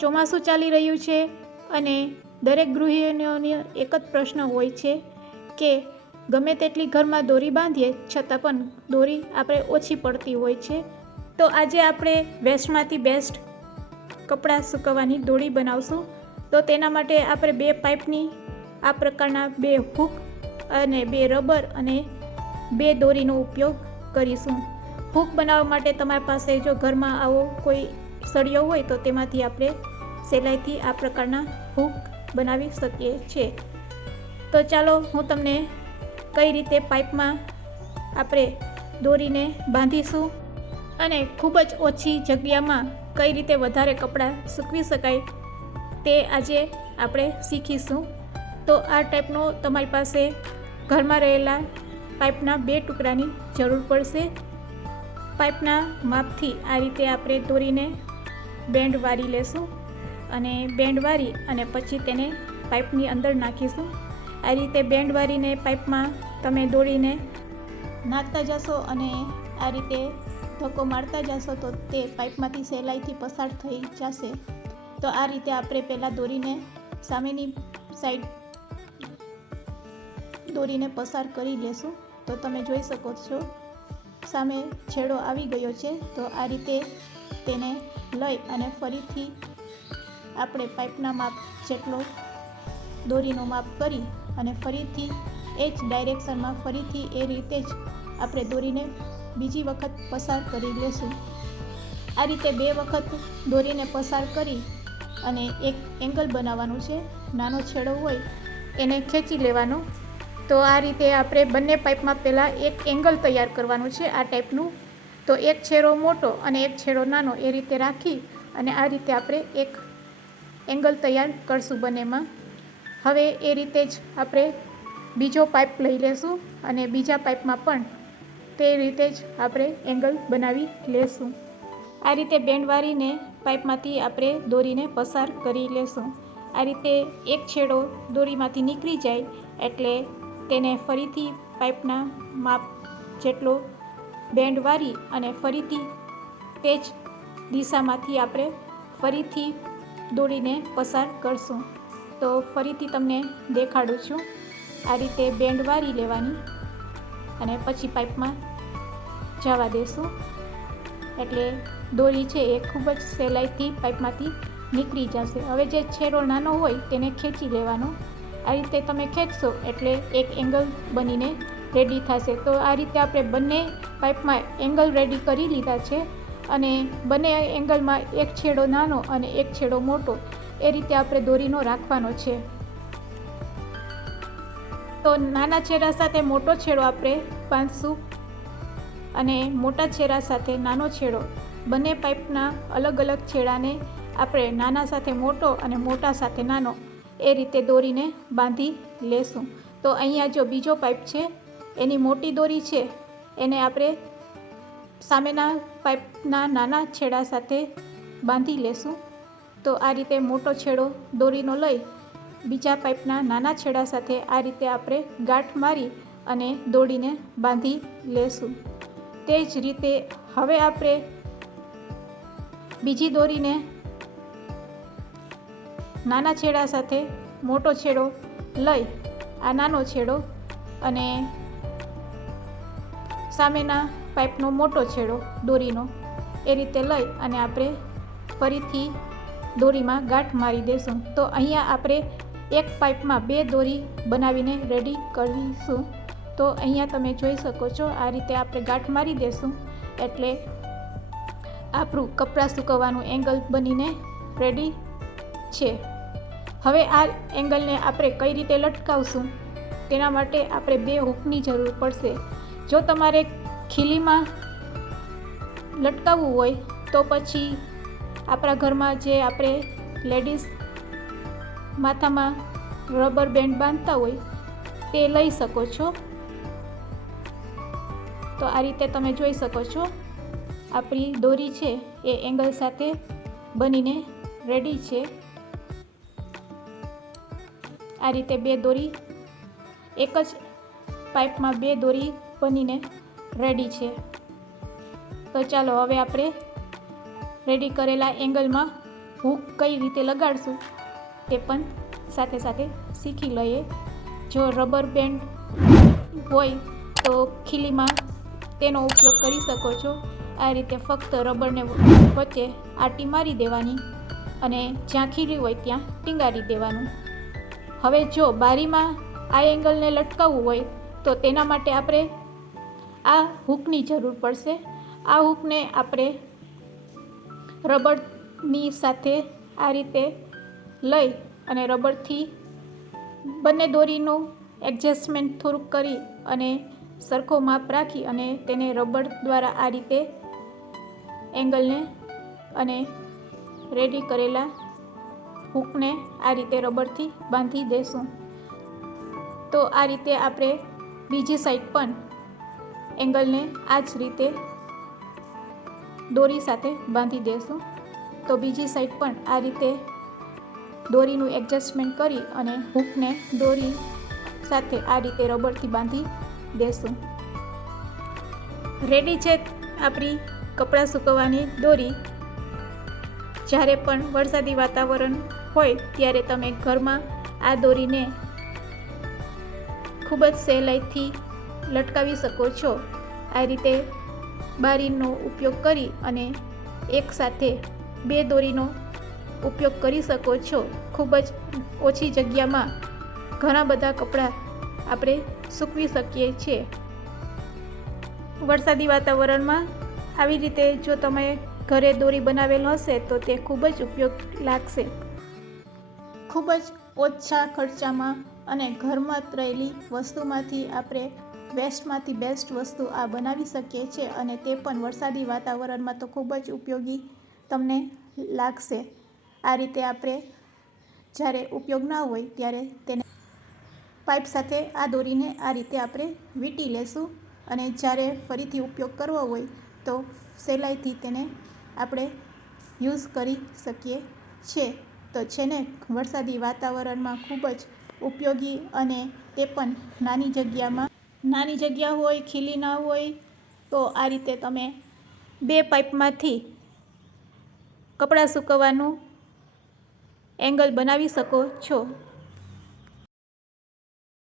ચોમાસું ચાલી રહ્યું છે અને દરેક ગૃહિણીઓને એક જ પ્રશ્ન હોય છે કે ગમે તેટલી ઘરમાં દોરી બાંધીએ છતાં પણ દોરી આપણે ઓછી પડતી હોય છે. તો આજે આપણે વેસ્ટમાંથી બેસ્ટ કપડાં સૂકવવાની દોરી બનાવશું. તો તેના માટે આપણે 2 પાઇપની આ પ્રકારના 2 હૂક અને 2 રબર અને 2 દોરીનો ઉપયોગ કરીશું. હૂક બનાવવા માટે તમારી પાસે જો ઘરમાં આવો કોઈ સળિયો હોય તો તેમાંથી આપણે સહેલાઈથી આ પ્રકારના હૂક બનાવી શકીએ છીએ. તો ચાલો હું તમને કઈ રીતે પાઇપમાં આપણે દોરીને બાંધીશું અને ખૂબ જ ઓછી જગ્યામાં કઈ રીતે વધારે કપડાં સૂકવી શકાય તે આજે આપણે શીખીશું. તો આ ટાઈપનો તમારી પાસે ઘરમાં રહેલા પાઇપના 2 ટુકડાની જરૂર પડશે. પાઇપના માપથી આ રીતે આપણે દોરીને બેન્ડ વારી લેશું અને બેન્ડ વારી અને પછી તેને પાઇપની અંદર નાખીશું. આ રીતે બેન્ડ વારીને પાઇપમાં તમે દોરીને નાખતા જશો અને આ રીતે ધક્કો મારતા જશો તો તે પાઇપમાંથી સહેલાઈથી પસાર થઈ જશે. તો આ રીતે આપણે પહેલાં દોરીને સામેની સાઈડ દોરીને પસાર કરી લેશું. તો તમે જોઈ શકો છો સામે છેડો આવી ગયો છે. તો આ રીતે તેને લઈ અને ફરીથી આપણે પાઇપના માપ જેટલો દોરીનો માપ કરી અને ફરીથી એ જ ડાયરેક્શનમાં ફરીથી એ રીતે જ આપણે દોરીને બીજી વખત પસાર કરી લેશું. આ રીતે 2 વખત દોરીને પસાર કરી અને એક એંગલ બનાવવાનું છે. નાનો છેડો હોય એને ખેંચી લેવાનો. તો આ રીતે આપણે બંને પાઇપમાં પહેલાં એક એંગલ તૈયાર કરવાનું છે આ ટાઈપનું. તો એક છેડો મોટો અને એક છેડો નાનો એ રીતે રાખી અને આ રીતે આપણે એક એંગલ તૈયાર કરશું બંનેમાં. હવે એ રીતે જ આપણે બીજો પાઇપ લઈ લેશું અને બીજા પાઇપમાં પણ તે રીતે જ આપણે એંગલ બનાવી લેશું. આ રીતે બેન્ડ વારીને પાઇપમાંથી આપણે દોરીને પસાર કરી લેશું. આ રીતે એક છેડો દોરીમાંથી નીકળી જાય એટલે તેને ફરીથી પાઇપના માપ જેટલો બેન્ડ વારી અને ફરીથી તે જ દિશામાંથી આપણે ફરીથી દોરીને પસાર કરશું. તો ફરીથી તમને દેખાડું છું. આ રીતે બેન્ડ વારી લેવાની અને પછી પાઇપમાં જવા દેશું એટલે દોરી છે એ ખૂબ જ સહેલાઈથી પાઇપમાંથી નીકળી જશે. હવે જે છેડો નાનો હોય તેને ખેંચી લેવાનો. આ રીતે તમે ખેંચશો એટલે એક એંગલ બનીને રેડી થશે. તો આ રીતે આપણે બંને પાઇપમાં એંગલ રેડી કરી લીધા છે અને બંને એંગલમાં એક છેડો નાનો અને એક છેડો મોટો એ રીતે આપણે દોરીનો રાખવાનો છે. તો નાના છેડા સાથે મોટો છેડો આપણે બાંધશું અને મોટા છેડા સાથે નાનો છેડો બંને પાઇપના અલગ અલગ છેડાને આપણે નાના સાથે મોટો અને મોટા સાથે નાનો એ રીતે દોરીને બાંધી લેશું. તો અહીંયા જો બીજો પાઇપ છે એની મોટી દોરી છે એને આપણે સામેના પાઇપના નાના છેડા સાથે બાંધી લેશું. તો આ રીતે મોટો છેડો દોરીનો લઈ બીજા પાઇપના નાના છેડા સાથે આ રીતે આપણે ગાંઠ મારી અને દોરીને બાંધી લેશું. તે જ રીતે હવે આપણે બીજી દોરીને નાના છેડા સાથે મોટો છેડો લઈ આ નાનો છેડો અને સામેના પાઇપનો મોટો છેડો દોરીનો એ રીતે લઈ અને આપણે ફરીથી દોરીમાં ગાંઠ મારી દેશું. તો અહીંયા આપણે એક પાઇપમાં 2 દોરી બનાવીને રેડી કરીશું. તો અહીંયા તમે જોઈ શકો છો આ રીતે આપણે ગાંઠ મારી દેશું એટલે આપણું કપડાં સૂકવવાનું એંગલ બનીને રેડી છે. હવે આ એંગલને આપણે કઈ રીતે લટકાવશું તેના માટે આપણે 2 હૂકની જરૂર પડશે. જો તમારે ખીલીમાં લટકાવવું હોય તો પછી આપણા ઘરમાં જે આપણે લેડીઝ માથામાં રબર બેન્ડ બાંધતા હોય તે લઈ શકો છો. તો આ રીતે તમે જોઈ શકો છો આપણી દોરી છે એ એંગલ સાથે બનીને રેડી છે. આ રીતે 2 દોરી એક જ પાઇપમાં 2 દોરી બનીને રેડી છે. તો ચાલો હવે આપણે રેડી કરેલા એંગલમાં હૂક કઈ રીતે લગાડશું તે પણ સાથે સાથે શીખી લઈએ. જો રબર બેન્ડ હોય તો ખીલીમાં તેનો ઉપયોગ કરી શકો છો. આ રીતે ફક્ત રબરને વચ્ચે આટી મારી દેવાની અને જ્યાં ખીલી હોય ત્યાં ટીંગારી દેવાનું. હવે જો બારીમાં આ એંગલને લટકાવવું હોય તો તેના માટે આપણે આ હૂકની જરૂર પડશે. આ હૂકને આપણે રબરની સાથે આ રીતે લઈ અને રબરથી બંને દોરીનું એડજસ્ટમેન્ટ થોડુંક કરી અને સરખો માપ રાખી અને તેને રબર દ્વારા આ રીતે એંગલને અને રેડી કરેલા હૂકને આ રીતે રબરથી બાંધી દેશું. તો આ રીતે આપણે બીજી સાઈડ પણ એંગલને આ જ રીતે દોરી સાથે બાંધી દેશું. તો બીજી સાઈડ પણ આ રીતે દોરીનું એડજસ્ટમેન્ટ કરી અને હૂકને દોરી સાથે આ રીતે રબરથી બાંધી દેશું. રેડી છે આપણી કપડાં સૂકવવાની દોરી. જ્યારે પણ વરસાદી વાતાવરણ હોય ત્યારે તમે ઘરમાં આ દોરીને ખૂબ જ સહેલાઈથી લટકાવી શકો છો. આ રીતે બારીનો ઉપયોગ કરી અને એકસાથે 2 દોરીનો ઉપયોગ કરી શકો છો. ખૂબ જ ઓછી જગ્યામાં ઘણા બધા કપડાં આપણે સૂકવી શકીએ છીએ. વરસાદી વાતાવરણમાં આવી રીતે જો તમે ઘરે દોરી બનાવેલ હશે તો તે ખૂબ જ ઉપયોગ લાગશે. ખૂબ જ ઓછા ખર્ચામાં અને ઘરમાં રહેલી વસ્તુમાંથી આપણે વેસ્ટમાંથી બેસ્ટ વસ્તુ આ બનાવી શકીએ છીએ અને તે પણ વરસાદી વાતાવરણમાં તો ખૂબ જ ઉપયોગી તમને લાગશે. આ રીતે આપણે જ્યારે ઉપયોગ ના હોય ત્યારે તેને પાઇપ સાથે આ દોરીને આ રીતે આપણે વીંટી લેશું અને જ્યારે ફરીથી ઉપયોગ કરવો હોય તો સહેલાઈથી તેને આપણે યુઝ કરી શકીએ છીએ. તો છે ને વરસાદી વાતાવરણમાં ખૂબ જ ઉપયોગી અને તે પણ નાની જગ્યામાં. નાની જગ્યા હોય, ખીલી ના હોય તો આ રીતે તમે 2 પાઇપમાંથી કપડાં સૂકવવાનું એંગલ બનાવી શકો છો.